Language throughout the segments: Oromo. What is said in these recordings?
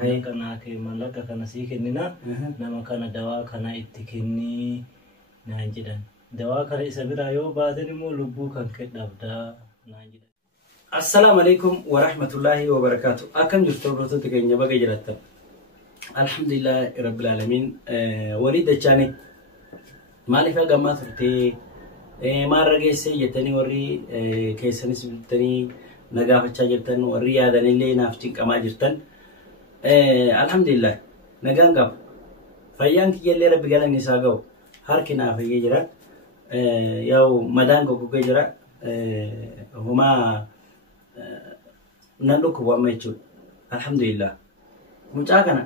kana ke mallaka kana sii kennina nama kana dawaa kana itti kenni naan jedhan dawaa kana isa bira yoo baatan immoo lubbuu kan kedhabda naan jedhan. Assalamu alaikum wa rahmatullahi wa barakatuh. Akkam jirtu hordoftoota keenya baga jiraattan. Alhamdulillah rabbil alamin. Walii dachane maaliif gammaa turte maarra geesse jettanii warri keessanis bitanii nagaafachaa jirtan warri yaadanillee naaf cinqamaa jirtan. Alhamdulillah nagaan qaba. Fayyaan kiyyallee rabbi galanni isaa ga'u harki naaf fayyee jira. Yaa'u madaan goggogee jira. Huma nan dhukkubu amma jechuudha. Alhamdulillah. Mucaa kana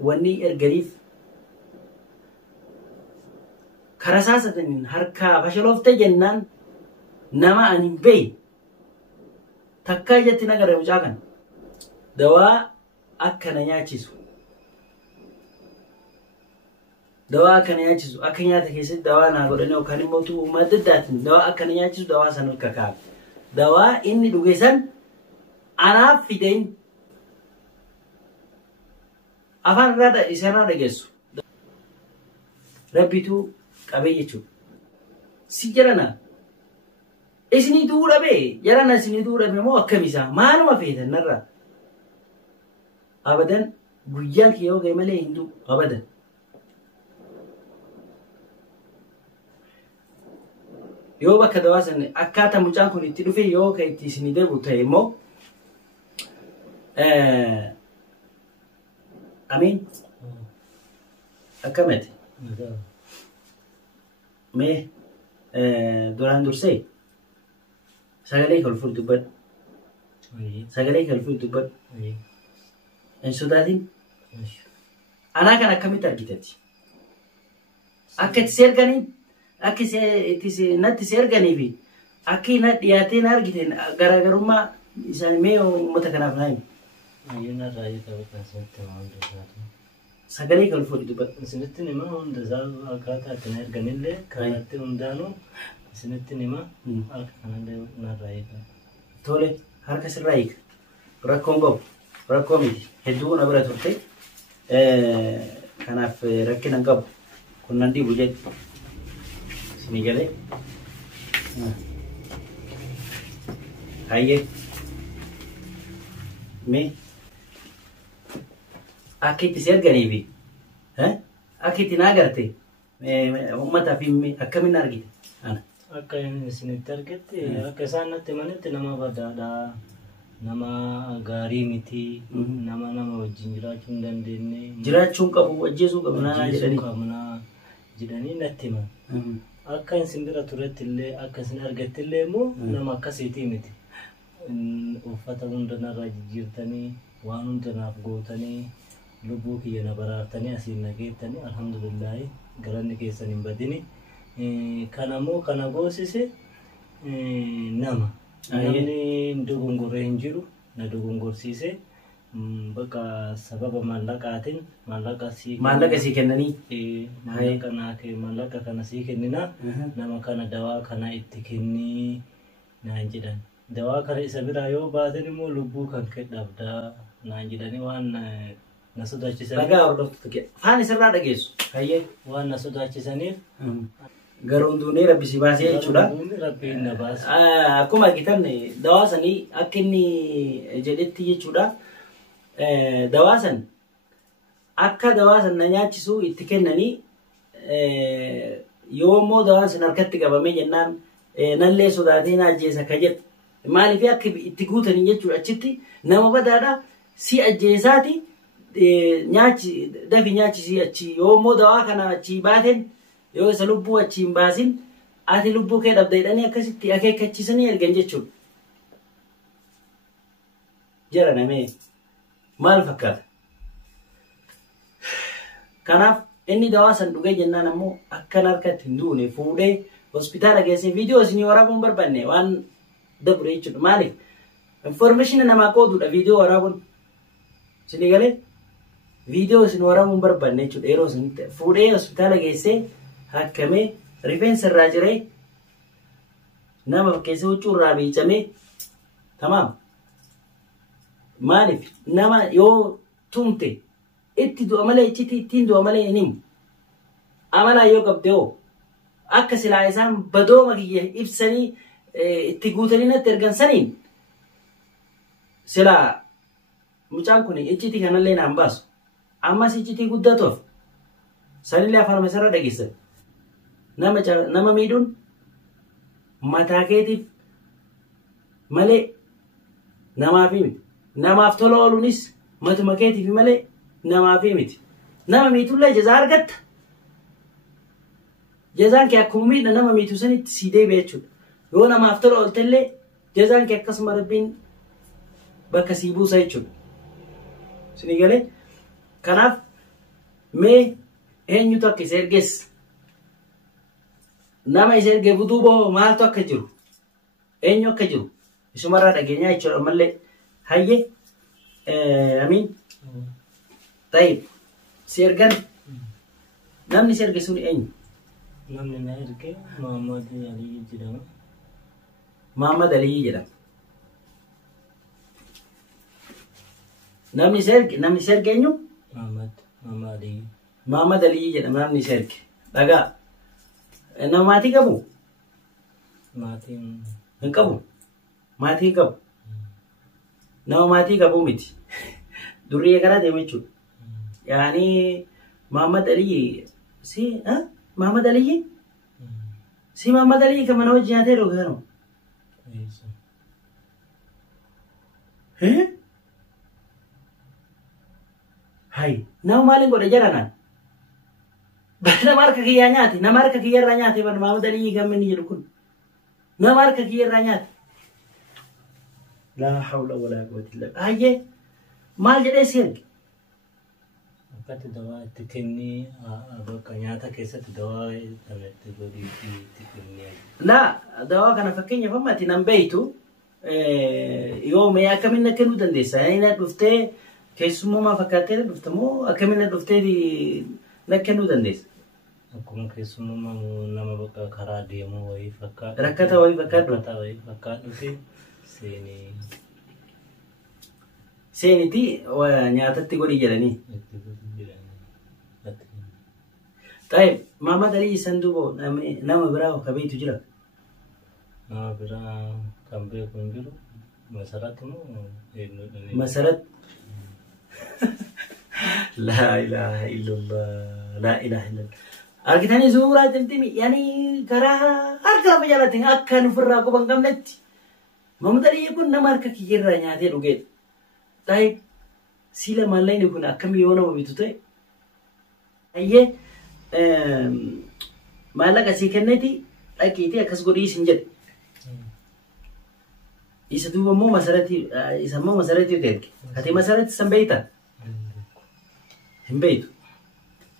wanni erganiif karasaasataniin harkaa fashaloofte jennaan nama ani hin beeyi takkaa ijatti nagarre mucaa kana dawaa akkana nyaachisu akka nyaata keessatti dawaa naa godhanii yookaan immoo uumaa adda addaatiin dawaa akkana nyaachisu dawaa san harka kaa'ame dawaa inni dhuge san anaaf fideen afaan irraa isarraa dhageessu rabbitu qabee jechuudha. Si jarana isinii duudhabee jarana isinii duudhabee moo akkamisaa maaluma feetan narraa abadan guyyaan kee yoo ga'e malee hin du'u abadan. Yoo bakka dawaa san akkaataa mucaan kun itti dhufe yoo ka itti isinii deebi'u ta'e immoo Amin. Akkamati. Mee duraan dursee sagalee kalfuu dubbadhu. Sagalee kalfuu dubbadhu. Hin sodaatin. Anaa kan akkamitti argitati? Akka itti seerganiin akka itti natti seerganii fi akka na dhiyaatee na argite garaagarummaa isaan mee uummata kanaaf naa himu. Ayyuna raayii taphataa sirriitti nama hundasaatu. Sagalee kalfuu dubbadhu. Isinitti nima hundasaatu akkaataa itti na erganillee kanatti hundaanuu isinitti nima harka kanallee na raayii ta'a. Tole harka sirraa hiika. Rakkoon qabu. Rakkoo miti. Hedduu na bira turte. Kanaaf rakkina qabu. Kun nan dhiibu jedhu. Isinii galee. Hayyee. Mee. Akka itti si arganii fi akka itti na agarte uummataaf himme akkamiin argite? Akka isinitti argette akka isaan natti himanitti nama badaadhaa nama gaarii miti nama wajjin jiraachuu hin dandeenye jiraachuun qabu ajjeesuu qabu jedhanii natti himan. Akka isin bira turetti illee akka isin argatte illee immoo nama akkasiitii miti. Uffata hunda narraa jijjiirtanii waan hunda naaf gootanii lubbuu kiyya na baraartanii asiin nageettanii alhamdulillahi galanni keessan hin badini. Kanammoo kana goosise namni dogongoree hin jiru na dogongorsiise bakka sababa maallaqaatiin maallaqa sii kennanii maallaqa kana sii kennina nama kana dawaa kana itti kennii naan jedhan. Dawaa kana isa bira yoo baatan immoo lubbuu kan kedhabda naan jedhanii waan na sodaachisaniif. Dhagaa hordoftoota kee afaan isarraa dhageessu. Hayyee waan na sodaachisaniif. Garuun duunee rabbi si baasee jechuudha. Rabbiin na baase. Akkuma argitan dawaa sanii akka inni jedhetti jechuudha. Dawaa san akka dawaa san na nyaachisu itti kennanii yoo immoo dawaan san harkatti qabamee jennaan nallee sodaatee na ajjeesa ka jedhu. Maaliif akka itti guutanii jechuudha achitti nama badaadha si ajjeesaati dafi nyaachisi achi yoo immoo dawaa kana achi baateen yoo isa lubbuu achi hin baasin ati lubbuu kee dhabda jedhanii akkasitti akeekkachiisanii ergan jechuudha. Jara namee maal fakkaata? Kanaaf inni dawaa san dhugee jennaan ammoo akkan harkatti hin duune fuudhee hospitaala geessee viidiyoo isinii waraabuun barbaanne waan dabre jechuudha. Maaliif? Information namaa qooduudha viidiyoo waraabuun. Isinii galee viidiyoo isin waraabuun barbaanne jechuudha. Yeroo isin fuudhee hospitaala geessee hakkamee rifeensa irraa jiree nama fakkeessee huccuu irraa biicamee tamaam. Maaliif? Nama yoo tumte itti du'a malee itti ittiin du'a malee hin himu amalaa yoo qabde hoo akka silaa isaan badooma kiyya ibsanii itti guutanii natti ergan saniin silaa mucaan kun iccitii kanallee naan baasu ammas iccitii guddatuuf sanillee afaan masarra dhageessan nama miidhuun mataa keetiif malee namaaf miti namaaf tola ooluunis matuma keetiif malee namaaf miti nama miitullee jazaa argatta jazaan kee akkuma miidha nama miitu sanitti sii deebi'a jechuudha yoo namaaf tola ooltellee jazaan kee akkasuma rabbiin bakka sii buusa jechuudha sinii galee kanaaf mee eenyutu akka isa ergees nama isa ergee duuba maaltu akka jiru eenyu akka jiru isumarraa dhageenyaa jechuudha mallee hayye amiin tayyib si ergan namni si erge sun eenyu namni na erge Muhammad Ali jedhama Muhammad Ali jedhama namni si erge eenyu Muhammad Ali jedhama namni si erge dhagaa nama maatii qabu maatiin hin qabu maatii qabu nama maatii qabu miti duree gara deeme jechuudha yaani Muhammad Ali Muhammad Ali si Muhammad Ali kama na wajji nyaatee dhugano hai nama maalin godhe jaranaan nama harka kiyyaa nyaate nama harka kiyyarraa nyaate ban Muhammad Ali gamni jedhu kun nama harka kiyyarraa nyaate la hawla wala quwwata illa billah hayye maal jedhee si erge akkatti dawaa itti kennii bakka nyaata keessatti dawaa itti godhii itti kennii la dawaa kana fakkeenyaaf amma ati nan beeytu yoo mee akkamiin kennuu dandeessa ina dhuftee keessummaa fakkaattee dhuftamoo akkamiin dhuftee na kennuu dandeessa akkuma keessummaa nama bakka karaa deemu wayii fakkaatu rakkata wayii fakkaatu seeniti nyaatatti godhii jedhanii taa'e Muhammad Ali sanduubo nama biraa ka beeytu jira nama biraa kan beeku hin jiru masarat masarat la ilaha illallah la ilaha illallah argitanii suuraa timtimi yani karaa harka lafa jalatin akka nufirraa quban qabnetti Muhammad Ali kun nama harka kiyyarraa nyaatee dhugee taa'e sila mallayni kun akkam yoo nama bitu ta'e ayyee maallaqa sii kenneeti dhaqiitii akkas godhii isin jedhe isa duuba immoo masaratii erge ati masarati san beeyta hin beeytu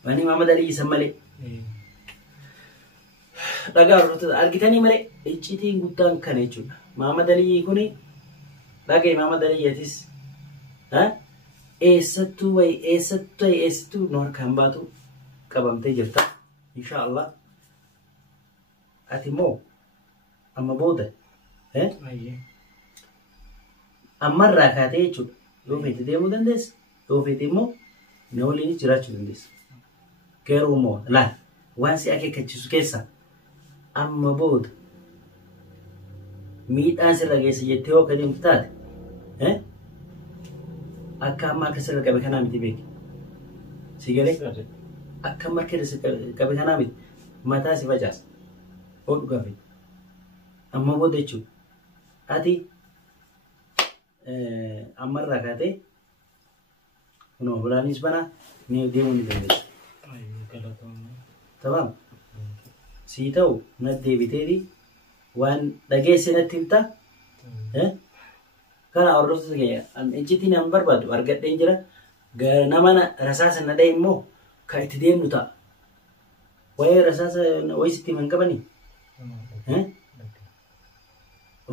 wani Muhammad Ali isan malee dhagaa argitanii malee iccitiin guddaan kana jechuudha Muhammad Ali kuni dhagee Muhammad Ali yatis eessattuu nu harkaan baatu qabamtee jirta inshallah ati immoo amma booda ammarraa kaatee jechuudha yoo feete deemuu dandeessa yoo feete immoo na waliin jiraachuu dandeessa garuu immoo laal waan si akeekkachiisu keessa amma booda miidhaan sirra geessa jettee yoo akka deemtu taate akka amma akka sirra qabe kanaa miti beeki si galee akka amma akka sirra qabe kanaa miti mataa si facaasa oo dhugaafii amma booda jechuudha ati ammarraa kaatee kunoo fulaanis banaa ni deemuu ni dandeessa tamam sii ta'u natti deebiteeti waan dhageesse natti himta kana hordoftoota keenya iccitii nama barbaadu argadheen jira nama rasaasa na dha'e immoo kan itti deemnu ta'a waa'ee rasaasa wayii sitti himan qabanii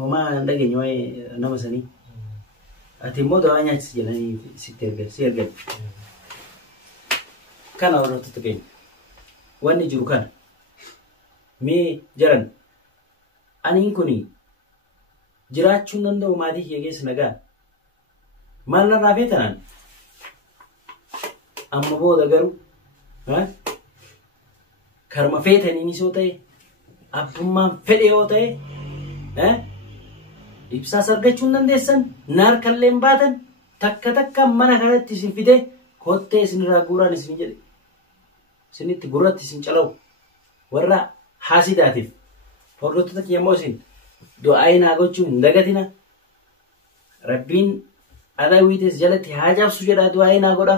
homaa hin dhageenye waa'ee nama sanii ati immoo dawaa nyaachisi jedhanii sitti ergan kana hordoftoota keenya wanni jiru kana mee jaran aniin kuni jiraachuun danda'u maatii kiyya keessa nagaan maal narraa feetanaan amma booda garuu karma feetanii soo ta'e abbummaan fedhe yoo ta'e ibsaas argachuu hin dandeessan naar kalleen baatan takka mana kanatti isin fide kottee isinirraa guuraan isin jedhe isinitti gurratti isin calawu warra haasidaatiif hordoftoota kiyyamoo isin du'aa naa gochuu hin dagatina rabbiin adaawiitis jalatti haa cabsu jedhaa du'aa naa godha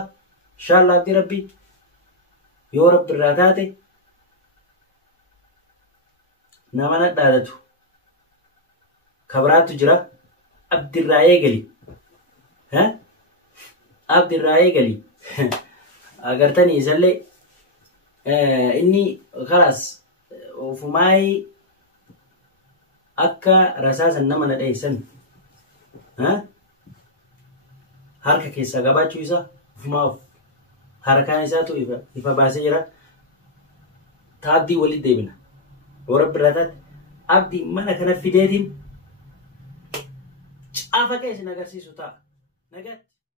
inshallah abdii rabbii yoo rabbi irraa taate nama nadhaadatu kabiraatu jira abdirraa eegali abdirraa eegali agartanii isallee inni khalaas ofumaay akka rasaasan nama nadheessan harka keessaa qabaachuu isaa ofumaa harkaan isaatu ifa baasee jira taabdii walitti deebina warra birataat abdii mana kana fideetiin caafa keessa nagarsiisu ta'a nagatti